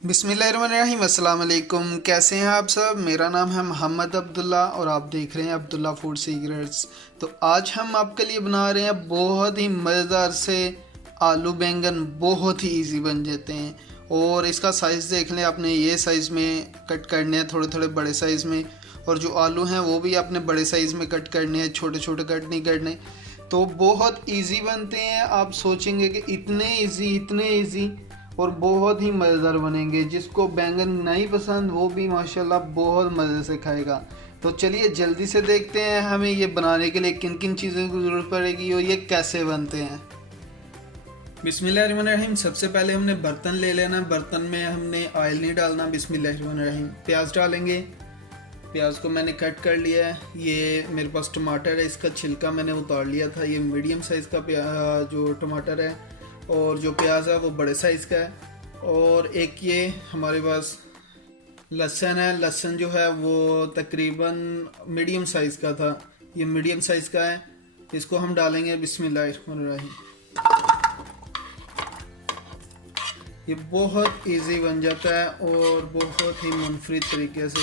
बिस्मिल्लाहिर्रहमानिर्रहीम, अस्सलाम वालेकुम। कैसे हैं आप सब? मेरा नाम है मोहम्मद अब्दुल्ला और आप देख रहे हैं अब्दुल्ला फूड सीक्रेट्स। तो आज हम आपके लिए बना रहे हैं बहुत ही मज़ेदार से आलू बैंगन। बहुत ही इजी बन जाते हैं। और इसका साइज़ देख लें, आपने ये साइज़ में कट करने हैं, थोड़े थोड़े बड़े साइज़ में। और जो आलू हैं वो भी आपने बड़े साइज़ में कट करने हैं, छोटे छोटे कट नहीं करने। तो बहुत इजी बनते हैं। आप सोचेंगे कि इतने इजी और बहुत ही मज़ेदार बनेंगे। जिसको बैंगन नहीं पसंद वो भी माशाल्लाह बहुत मज़े से खाएगा। तो चलिए जल्दी से देखते हैं हमें ये बनाने के लिए किन किन चीज़ों की ज़रूरत पड़ेगी और ये कैसे बनते हैं। बिस्मिल्लाहिर्रहमानिर्रहीम। सबसे पहले हमने बर्तन ले लेना। बर्तन में हमने ऑयल नहीं डालना। बिस्मिल्लाहिर्रहमानिर्रहीम। प्याज डालेंगे। प्याज को मैंने कट कर लिया है। ये मेरे पास टमाटर है, इसका छिलका मैंने उतार लिया था। ये मीडियम साइज़ का जो टमाटर है, और जो प्याज है वो बड़े साइज़ का है। और एक ये हमारे पास लहसुन है। लहसुन जो है वो तकरीबन मीडियम साइज़ का था, ये मीडियम साइज़ का है। इसको हम डालेंगे। बिस्मिल्लाहिर्रहमानिर्रहीम। ये बहुत इजी बन जाता है और बहुत ही मुनफरिद तरीके से।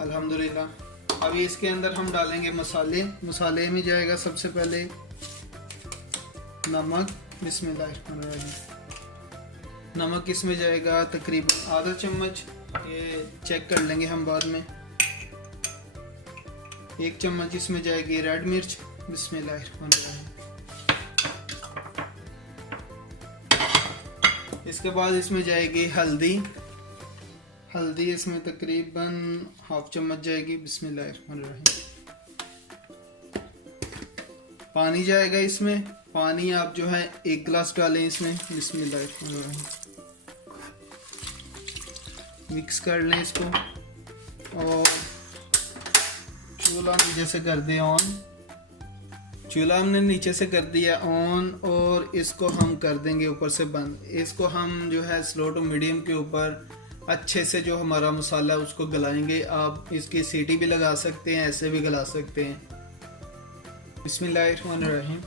अल्हम्दुलिल्लाह। अभी इसके अंदर हम डालेंगे मसाले। मसाले में जाएगा सबसे पहले नमक। बिस्मिल्लाहिर्रहमानिर्रहीम। नमक इसमें जाएगा तकरीबन आधा चम्मच। ये चेक कर लेंगे हम बाद में। 1 चम्मच इसमें जाएगी रेड मिर्च। बिस्मिल्लाहिर्रहमानिर्रहीम। इसके बाद इसमें जाएगी हल्दी। हल्दी इसमें तकरीबन हाफ चम्मच जाएगी। बिस्मिल्लाहिर्रहमानिर्रहीम। पानी जाएगा इसमें। पानी आप जो है 1 गिलास डालें इसमें। बिस्मिल्लाहिर्रहमानिर्रहीम। मिक्स कर लें इसको और चूल्हा नीचे से कर दें ऑन। चूल्हा हमने नीचे से कर दिया ऑन और इसको हम कर देंगे ऊपर से बंद। इसको हम जो है स्लो टू मीडियम के ऊपर अच्छे से जो हमारा मसाला है उसको गलाएंगे। आप इसकी सीटी भी लगा सकते हैं, ऐसे भी गला सकते हैं। बिस्मिल्लाहिर्रहमानिर्रहीम।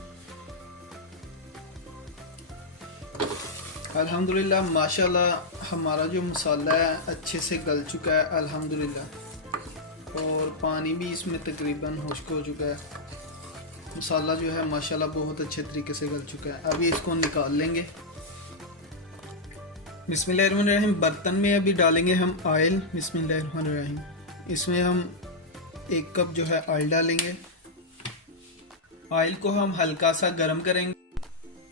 अल्हम्दुलिल्लाह माशाल्लाह हमारा जो मसाला है अच्छे से गल चुका है अल्हम्दुलिल्लाह। और पानी भी इसमें तकरीबन खुश्क हो चुका है। मसाला जो है माशाल्लाह बहुत अच्छे तरीके से गल चुका है। अभी इसको निकाल लेंगे। बिस्मिल्लाहिर्रहमानिर्रहीम। बर्तन में अभी डालेंगे हम ऑयल। बिस्मिल्लाहिर्रहमानिर्रहीम। इसमें हम 1 कप जो है ऑयल डालेंगे। ऑयल को हम हल्का सा गर्म करेंगे।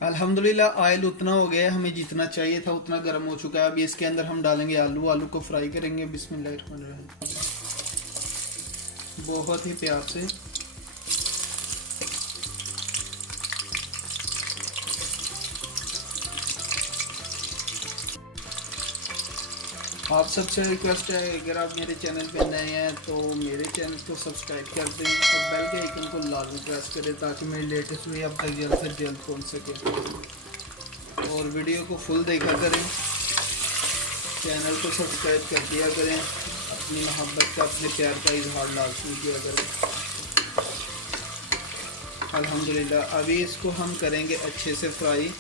अल्हम्दुलिल्लाह ऑयल उतना हो गया, हमें जितना चाहिए था उतना गर्म हो चुका है। अभी इसके अंदर हम डालेंगे आलू। आलू को फ्राई करेंगे। बिस्मिल्लाहिर्रहमानिर्रहीम। बहुत ही प्यार से। आप सबसे रिक्वेस्ट है, अगर आप मेरे चैनल पे नए हैं तो मेरे चैनल को सब्सक्राइब कर दें और बेल के आइकन को लाजमी प्रेस करें ताकि मेरी लेटेस्ट वीडियो आप तक जल्द से जल्द पहुंच सके। और वीडियो को फुल देखा करें, चैनल को सब्सक्राइब कर दिया करें। अपनी मोहब्बत का, अपने प्यार का इजहार लाजमी किया करें। अल्हम्दुलिल्लाह। अभी इसको हम करेंगे अच्छे से फ्राई।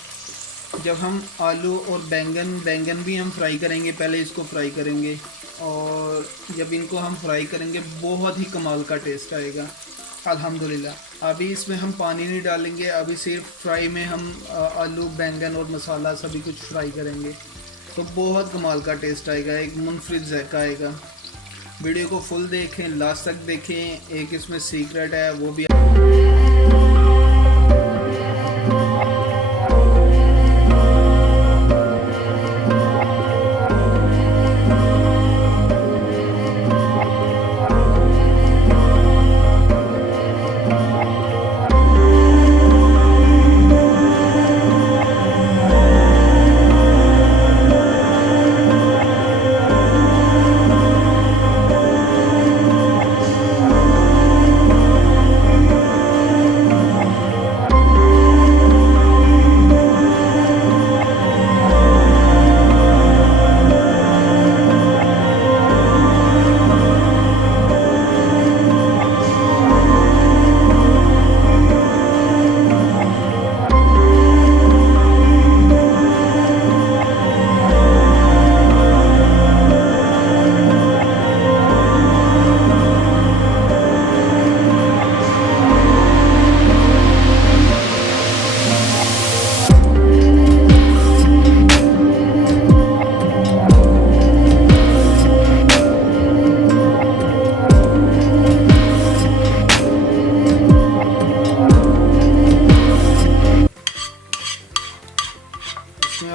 जब हम आलू और बैंगन भी हम फ्राई करेंगे, पहले इसको फ्राई करेंगे। और जब इनको हम फ्राई करेंगे बहुत ही कमाल का टेस्ट आएगा अल्हम्दुलिल्लाह। अभी इसमें हम पानी नहीं डालेंगे। अभी सिर्फ फ्राई में हम आलू बैंगन और मसाला सभी कुछ फ्राई करेंगे। तो बहुत कमाल का टेस्ट आएगा, एक मुनफरिद ज़ायका आएगा। वीडियो को फुल देखें, लास्ट तक देखें। एक इसमें सीक्रेट है वो भी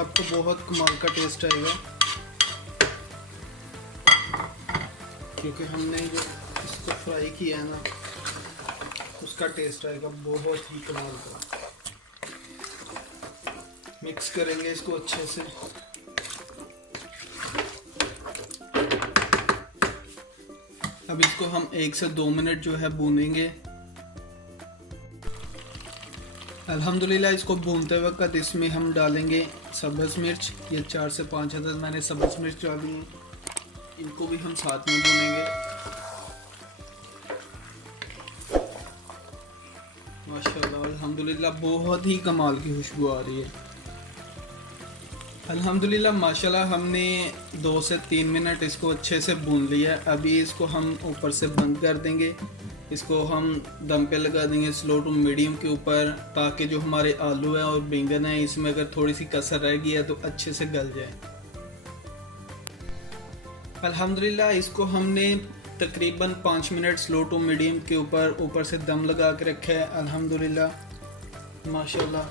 आपको बहुत कमाल का टेस्ट आएगा, क्योंकि हमने जो इसको फ्राई किया है ना, उसका टेस्ट आएगा बहुत ही कमाल का। मिक्स करेंगे इसको अच्छे से। अब इसको हम 1 से 2 मिनट जो है भूनेंगे। अल्हम्दुलिल्लाह इसको भूनते वक्त इसमें हम डालेंगे सब्ज़ मिर्च। ये 4 से 5 अदद मैंने सब्ज़ मिर्च डाली हैं, इनको भी हम साथ में भूनेंगे। माशाल्लाह अल्हम्दुलिल्लाह बहुत ही कमाल की खुशबू आ रही है। अल्हम्दुलिल्लाह माशाल्लाह हमने 2 से 3 मिनट इसको अच्छे से भून लिया है। अभी इसको हम ऊपर से बंद कर देंगे, इसको हम दम पे लगा देंगे स्लो टू मीडियम के ऊपर, ताकि जो हमारे आलू है और बैंगन है इसमें अगर थोड़ी सी कसर रह गई है तो अच्छे से गल जाए। अल्हम्दुलिल्लाह इसको हमने तकरीबन 5 मिनट स्लो टू मीडियम के ऊपर से दम लगा के रखा है अल्हम्दुलिल्लाह माशाल्लाह।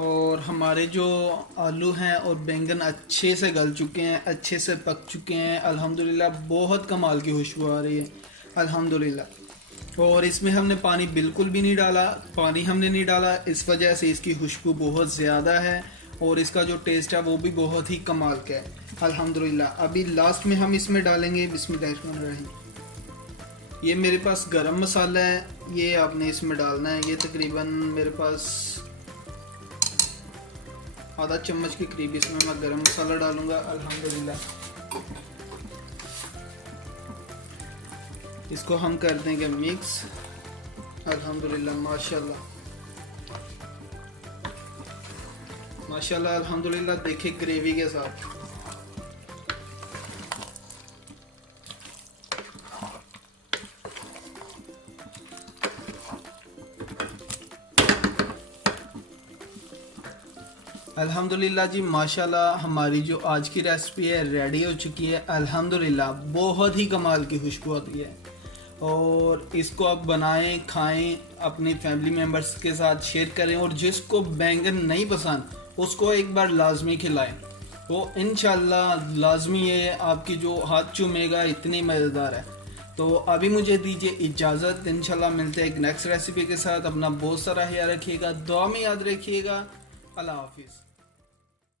और हमारे जो आलू हैं और बैंगन अच्छे से गल चुके हैं, अच्छे से पक चुके हैं अल्हम्दुलिल्लाह। बहुत कमाल की खुशबू आ रही है अल्हम्दुलिल्लाह। और इसमें हमने पानी बिल्कुल भी नहीं डाला, पानी हमने नहीं डाला, इस वजह से इसकी खुशबू बहुत ज़्यादा है और इसका जो टेस्ट है वो भी बहुत ही कमाल का है अल्हम्दुलिल्लाह। अभी लास्ट में हम इसमें डालेंगे बिस्मिल्लाहिर्रहमानिर्रहीम, ये मेरे पास गरम मसाला है, ये आपने इसमें डालना है। ये तकरीबन मेरे पास आधा चम्मच के करीब इसमें मैं गरम मसाला डालूंगा अल्हम्दुलिल्लाह। इसको हम कर देंगे मिक्स अल्हम्दुलिल्लाह माशाल्लाह माशाल्लाह अल्हम्दुलिल्लाह। देखिए ग्रेवी के साथ अल्हम्दुलिल्लाह जी माशाल्लाह हमारी जो आज की रेसिपी है रेडी हो चुकी है अल्हम्दुलिल्लाह। बहुत ही कमाल की खुशबू आती है और इसको आप बनाएं, खाएं, अपनी फैमिली मेम्बर्स के साथ शेयर करें और जिसको बैंगन नहीं पसंद उसको एक बार लाजमी खिलाएं, वो इंशाल्लाह लाजमी ये आपकी जो हाथ चूमेगा, इतनी मज़ेदार है। तो अभी मुझे दीजिए इजाज़त, इंशाल्लाह मिलते हैं एक नेक्स्ट रेसिपी के साथ। अपना बहुत सारा ख्याल रखिएगा, दुआ में याद रखिएगा। अल्लाह हाफिज़।